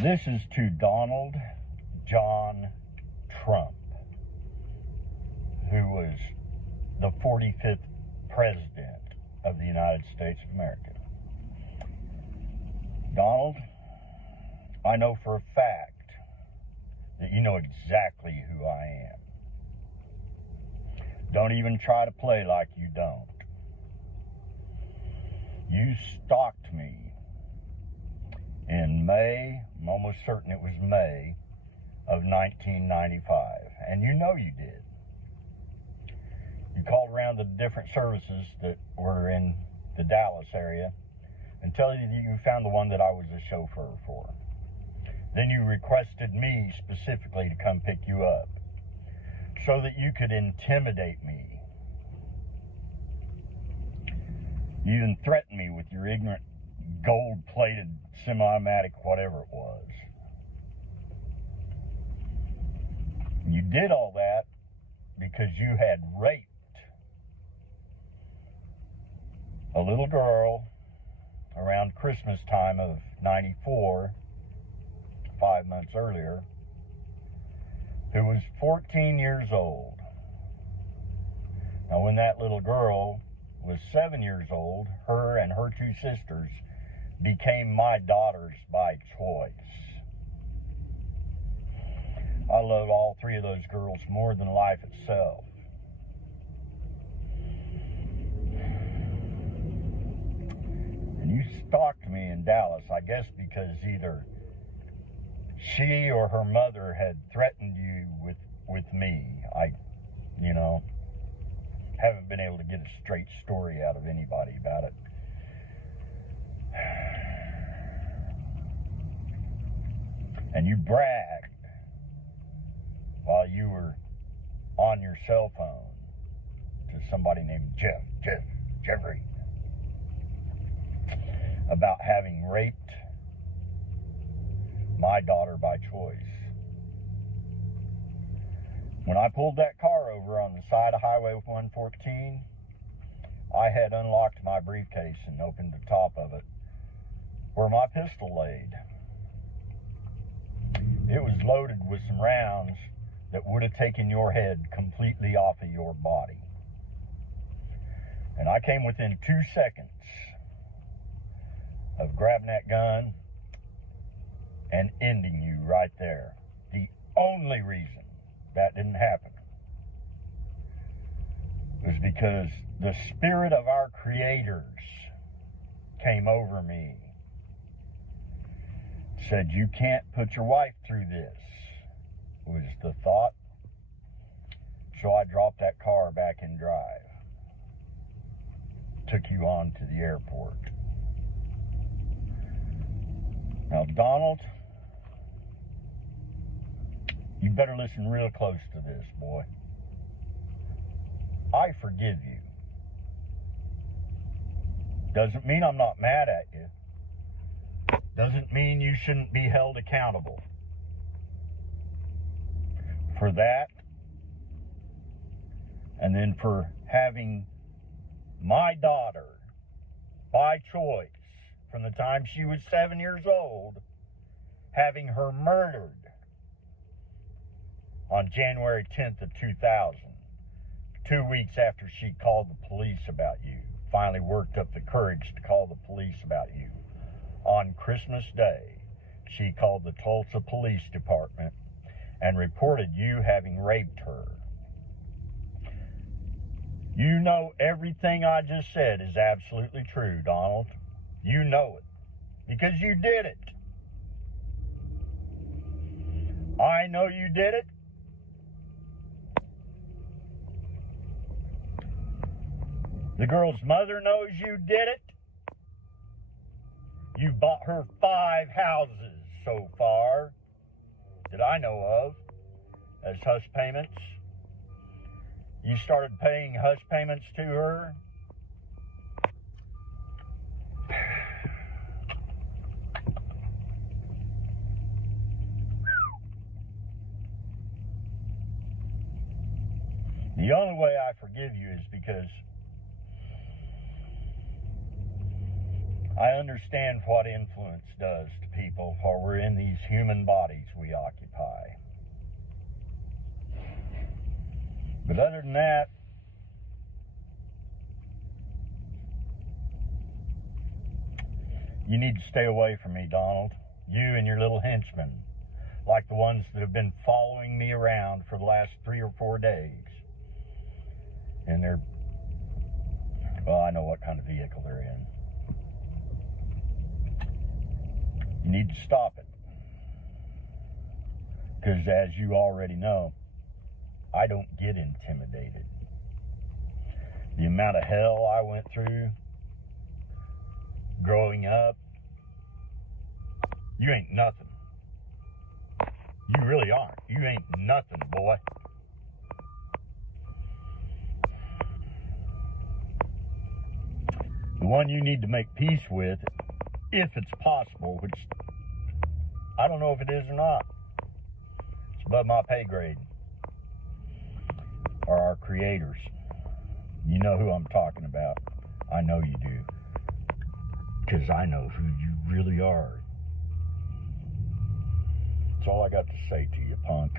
This is to Donald John Trump, who was the 45th President of the United States of America. Donald, I know for a fact that you know exactly who I am. Don't even try to play like you don't. You stalked me in May, I'm almost certain it was May of 1995, and you know you did. You called around the different services that were in the Dallas area until you found the one that I was a chauffeur for. Then you requested me specifically to come pick you up so that you could intimidate me. You even threatened me with your ignorant gold-plated semi-automatic, whatever it was. You did all that because you had raped a little girl around Christmas time of '94, 5 months earlier, who was 14 years old. Now, when that little girl was 7 years old, her and her two sisters became my daughters by choice. I loved all three of those girls more than life itself. And you stalked me in Dallas, I guess because either she or her mother had threatened you with me. I haven't been able to get a straight story out of anybody about it. And you bragged while you were on your cell phone to somebody named Jeffrey, about having raped my daughter by choice. When I pulled that car over on the side of Highway 114, I had unlocked my briefcase and opened the top of it where my pistol laid. It was loaded with some rounds that would have taken your head completely off of your body. And I came within 2 seconds of grabbing that gun and ending you right there. The only reason that didn't happen was because the spirit of our creators came over me. Said, you can't put your wife through this, was the thought. So I dropped that car back in drive. Took you on to the airport. Now, Donald, you better listen real close to this, boy. I forgive you. Doesn't mean I'm not mad at you. Doesn't mean you shouldn't be held accountable for that, and then for having my daughter by choice from the time she was 7 years old, having her murdered on January 10th of 2000, 2 weeks after she called the police about you, finally worked up the courage to call the police about you. On Christmas Day, she called the Tulsa Police Department and reported you having raped her. You know everything I just said is absolutely true, Donald. You know it, because you did it. I know you did it. The girl's mother knows you did it. You've bought her 5 houses so far that I know of as hush payments. You started paying hush payments to her. The only way I forgive you is because I understand what influence does to people while we're in these human bodies we occupy. But other than that, you need to stay away from me, Donald. You and your little henchmen, like the ones that have been following me around for the last 3 or 4 days. And they're, well, I know what kind of vehicle they're in. You need to stop it. Because as you already know, I don't get intimidated. The amount of hell I went through growing up, you ain't nothing. You really aren't. You ain't nothing, boy. The one you need to make peace with, if it's possible, which I don't know if it is or not, it's above my pay grade, are our creators. You know who I'm talking about. I know you do. Because I know who you really are. That's all I got to say to you, punk.